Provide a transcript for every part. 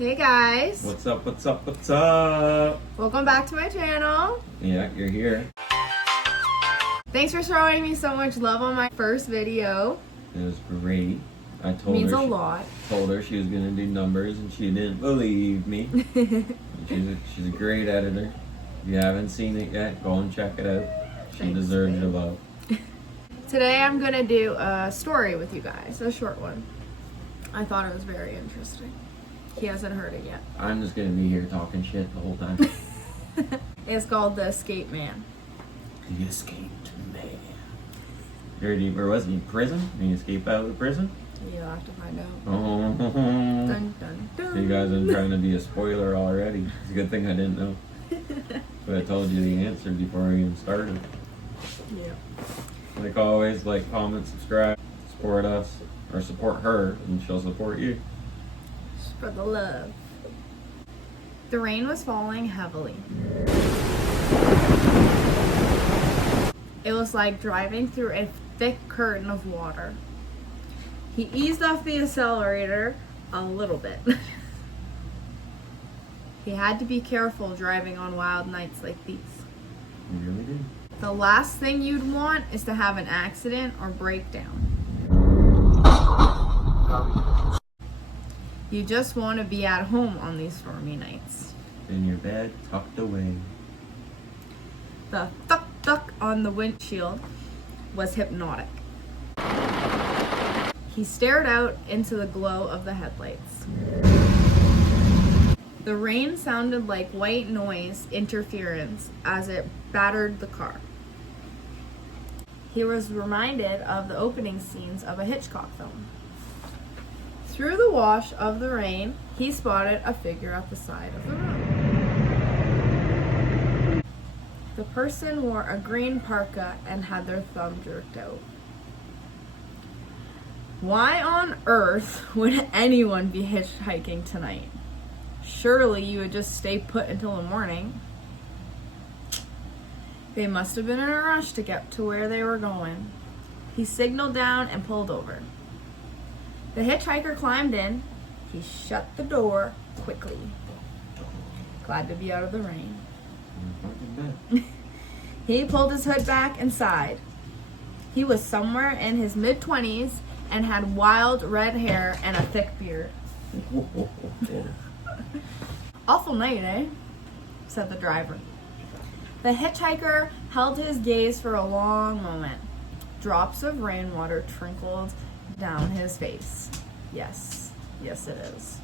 Hey guys. What's up, what's up, what's up? Welcome back to my channel. Yeah, you're here. Thanks for showing me so much love on my first video. It was great. I told Means her a lot. Told her she was gonna do numbers and she didn't believe me. she's a great editor. If you haven't seen it yet, go and check it out. She deserves your love. Today I'm gonna do a story with you guys, a short one. I thought it was very interesting. He hasn't heard it yet. I'm just gonna be here talking shit the whole time. It's called The Escape Man. The Escaped Man. Where was he? Prison? Did he escape out of prison? You'll have to find out. Oh. Dun, dun, dun. You guys, I'm trying to be a spoiler already. It's a good thing I didn't know. But I told you the answer before I even started. Yeah. Like always, like, comment, subscribe, support us, or support her, and she'll support you. For the love. The rain was falling heavily. It was like driving through a thick curtain of water. He eased off the accelerator a little bit. He had to be careful driving on wild nights like these. You really did. The last thing you'd want is to have an accident or breakdown. You just want to be at home on these stormy nights. In your bed, tucked away. The thuk-thuk on the windshield was hypnotic. He stared out into the glow of the headlights. The rain sounded like white noise interference as it battered the car. He was reminded of the opening scenes of a Hitchcock film. Through the wash of the rain, he spotted a figure at the side of the road. The person wore a green parka and had their thumb jerked out. Why on earth would anyone be hitchhiking tonight? Surely you would just stay put until the morning. They must have been in a rush to get to where they were going. He signaled down and pulled over. The hitchhiker climbed in. He shut the door quickly. Glad to be out of the rain. He pulled his hood back and sighed. He was somewhere in his mid-20s and had wild red hair and a thick beard. Awful night, eh? Said the driver. The hitchhiker held his gaze for a long moment. Drops of rainwater trickled down his face. Yes it is.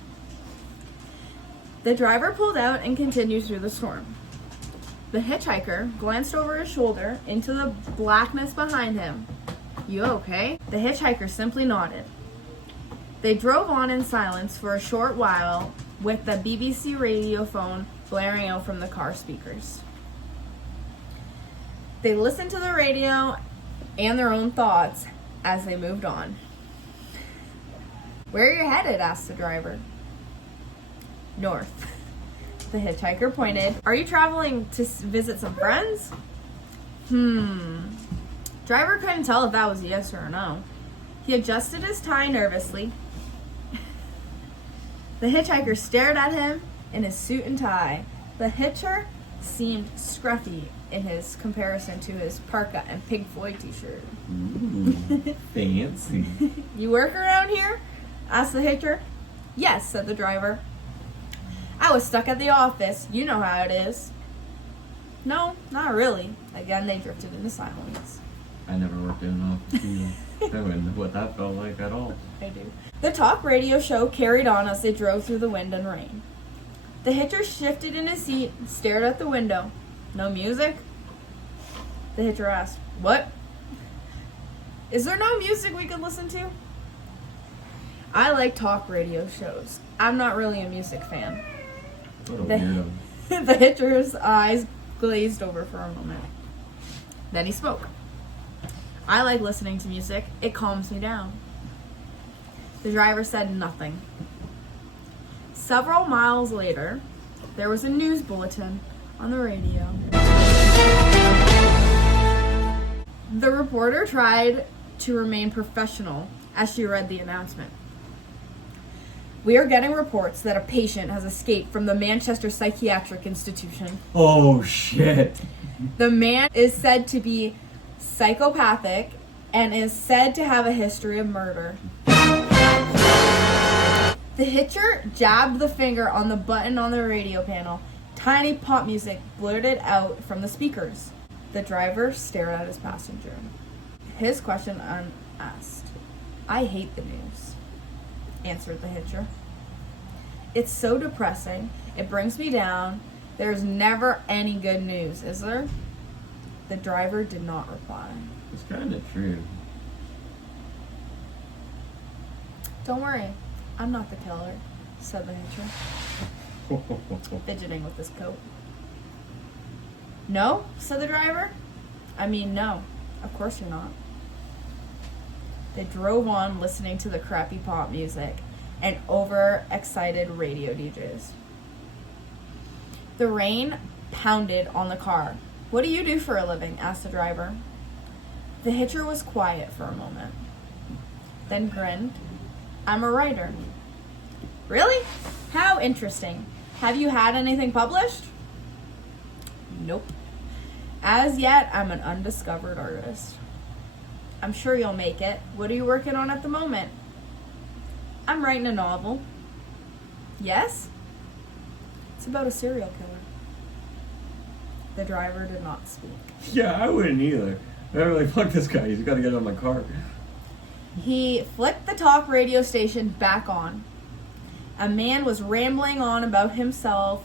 The driver pulled out and continued through the storm. The hitchhiker glanced over his shoulder into the blackness behind him. You okay? The hitchhiker simply nodded. They drove on in silence for a short while with the BBC radio phone blaring out from the car speakers. They listened to the radio and their own thoughts as they moved on. Where are you headed? Asked the driver. North. The hitchhiker pointed. Are you traveling to visit some friends? Driver couldn't tell if that was a yes or a no. He adjusted his tie nervously. The hitchhiker stared at him in his suit and tie. The hitcher seemed scruffy in his comparison to his parka and Pink Floyd t-shirt. Ooh, fancy. You work around here? Asked the hitcher. Yes, said the driver. I was stuck at the office. You know how it is. No, not really. Again, they drifted into silence. I never worked in an office either. I wouldn't know what that felt like at all. I do. The talk radio show carried on as they drove through the wind and rain. The hitcher shifted in his seat and stared out the window. No music? The hitcher asked, What? Is there no music we could listen to? I like talk radio shows. I'm not really a music fan. What a weirdo. The hitcher's eyes glazed over for a moment. Then he spoke. I like listening to music. It calms me down. The driver said nothing. Several miles later, there was a news bulletin on the radio. The reporter tried to remain professional as she read the announcement. We are getting reports that a patient has escaped from the Manchester Psychiatric Institution. Oh, shit. The man is said to be psychopathic and is said to have a history of murder. The hitcher jabbed the finger on the button on the radio panel. Tiny pop music blurted out from the speakers. The driver stared at his passenger. His question unasked. "I hate the news," answered the hitcher. "It's so depressing. It brings me down. There's never any good news, is there?" The driver did not reply. It's kind of true. "Don't worry, I'm not the killer," said the hitcher, fidgeting with his coat. "No?" said the driver. "I mean, no, of course you're not." They drove on listening to the crappy pop music and overexcited radio DJs. The rain pounded on the car. "What do you do for a living?" asked the driver. The hitcher was quiet for a moment, then grinned. "I'm a writer." "Really? How interesting. Have you had anything published?" "Nope. As yet, I'm an undiscovered artist." "I'm sure you'll make it. What are you working on at the moment?" "I'm writing a novel." "Yes?" "It's about a serial killer." The driver did not speak. Yeah, I wouldn't either. I'd be like, fuck this guy. He's got to get out of my car. He flicked the talk radio station back on. A man was rambling on about himself,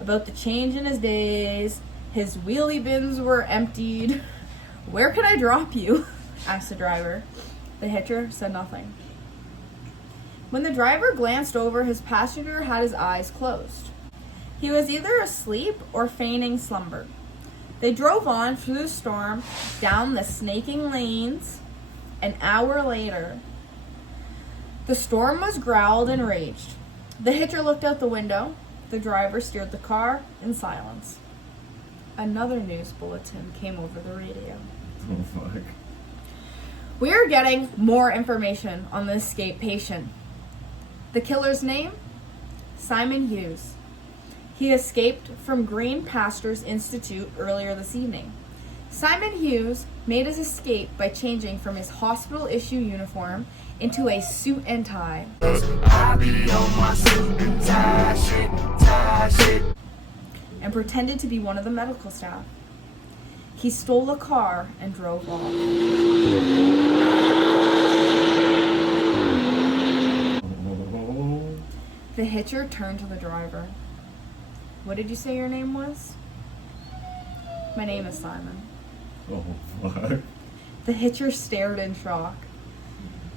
about the change in his days. His wheelie bins were emptied. "Where can I drop you?" asked the driver. The hitcher said nothing. When the driver glanced over, his passenger had his eyes closed. He was either asleep or feigning slumber. They drove on through the storm, down the snaking lanes. An hour later, the storm was growled and raged. The hitcher looked out the window. The driver steered the car in silence. Another news bulletin came over the radio. Oh, fuck. "We are getting more information on the escaped patient. The killer's name? Simon Hughes. He escaped from Green Pastures Institute earlier this evening. Simon Hughes made his escape by changing from his hospital-issue uniform into a suit and tie. And pretended to be one of the medical staff. He stole a car and drove off." The hitcher turned to the driver. "What did you say your name was?" "My name is Simon." Oh, fuck. The hitcher stared in shock.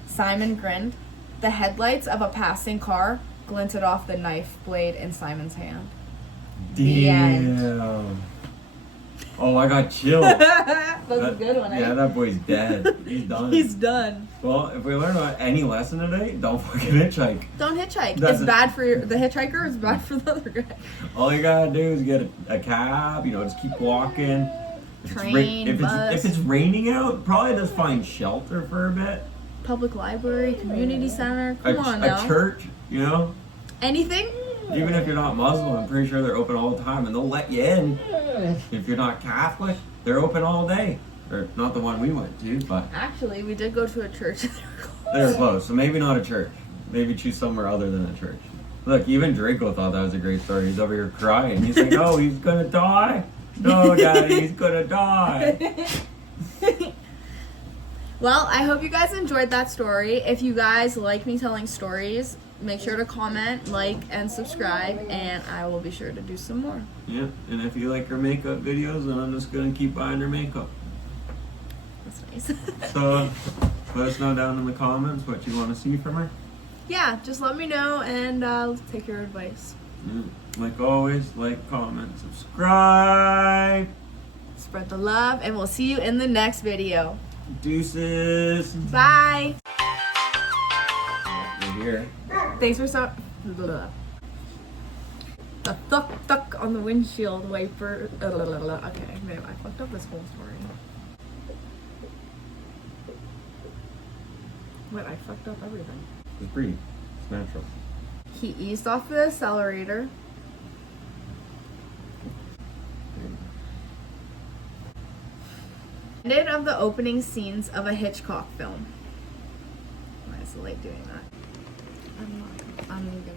Simon grinned. The headlights of a passing car glinted off the knife blade in Simon's hand. The end. Damn. Oh, I got chills. That's a good one, eh? Yeah, that boy's dead. He's done. He's done. Well, if we learn any lesson today, don't fucking hitchhike. Don't hitchhike. That's It's bad for the hitchhiker. It's bad for the other guy. All you gotta do is get a cab, just keep walking. Train, bus. If it's raining out, probably just find shelter for a bit. Public library, community center. Come on now. A church, Anything? Even if you're not Muslim, I'm pretty sure they're open all the time, and they'll let you in. If you're not Catholic, they're open all day. Or not the one we went to, but Actually, we did go to a church. they were close. So maybe not a church. Maybe choose somewhere other than a church. Look, even Draco thought that was a great story. He's over here crying. He's like, "Oh, he's gonna die. No, Daddy, he's gonna die." Well, I hope you guys enjoyed that story. If you guys like me telling stories, make sure to comment, like, and subscribe, and I will be sure to do some more. Yeah, and if you like her makeup videos, then I'm just gonna keep buying her makeup. That's nice. So, let us know down in the comments what you want to see from her. Yeah, just let me know, and I'll take your advice. Yeah. Like always, like, comment, subscribe. Spread the love, and we'll see you in the next video. Deuces. Bye. You're here. Thanks for the thuck on the windshield wiper. Okay, man, I fucked up this whole story. What? I fucked up everything. Just breathe. It's natural. He eased off the accelerator. Ended of the opening scenes of a Hitchcock film. Why is the light doing that? I'm gonna.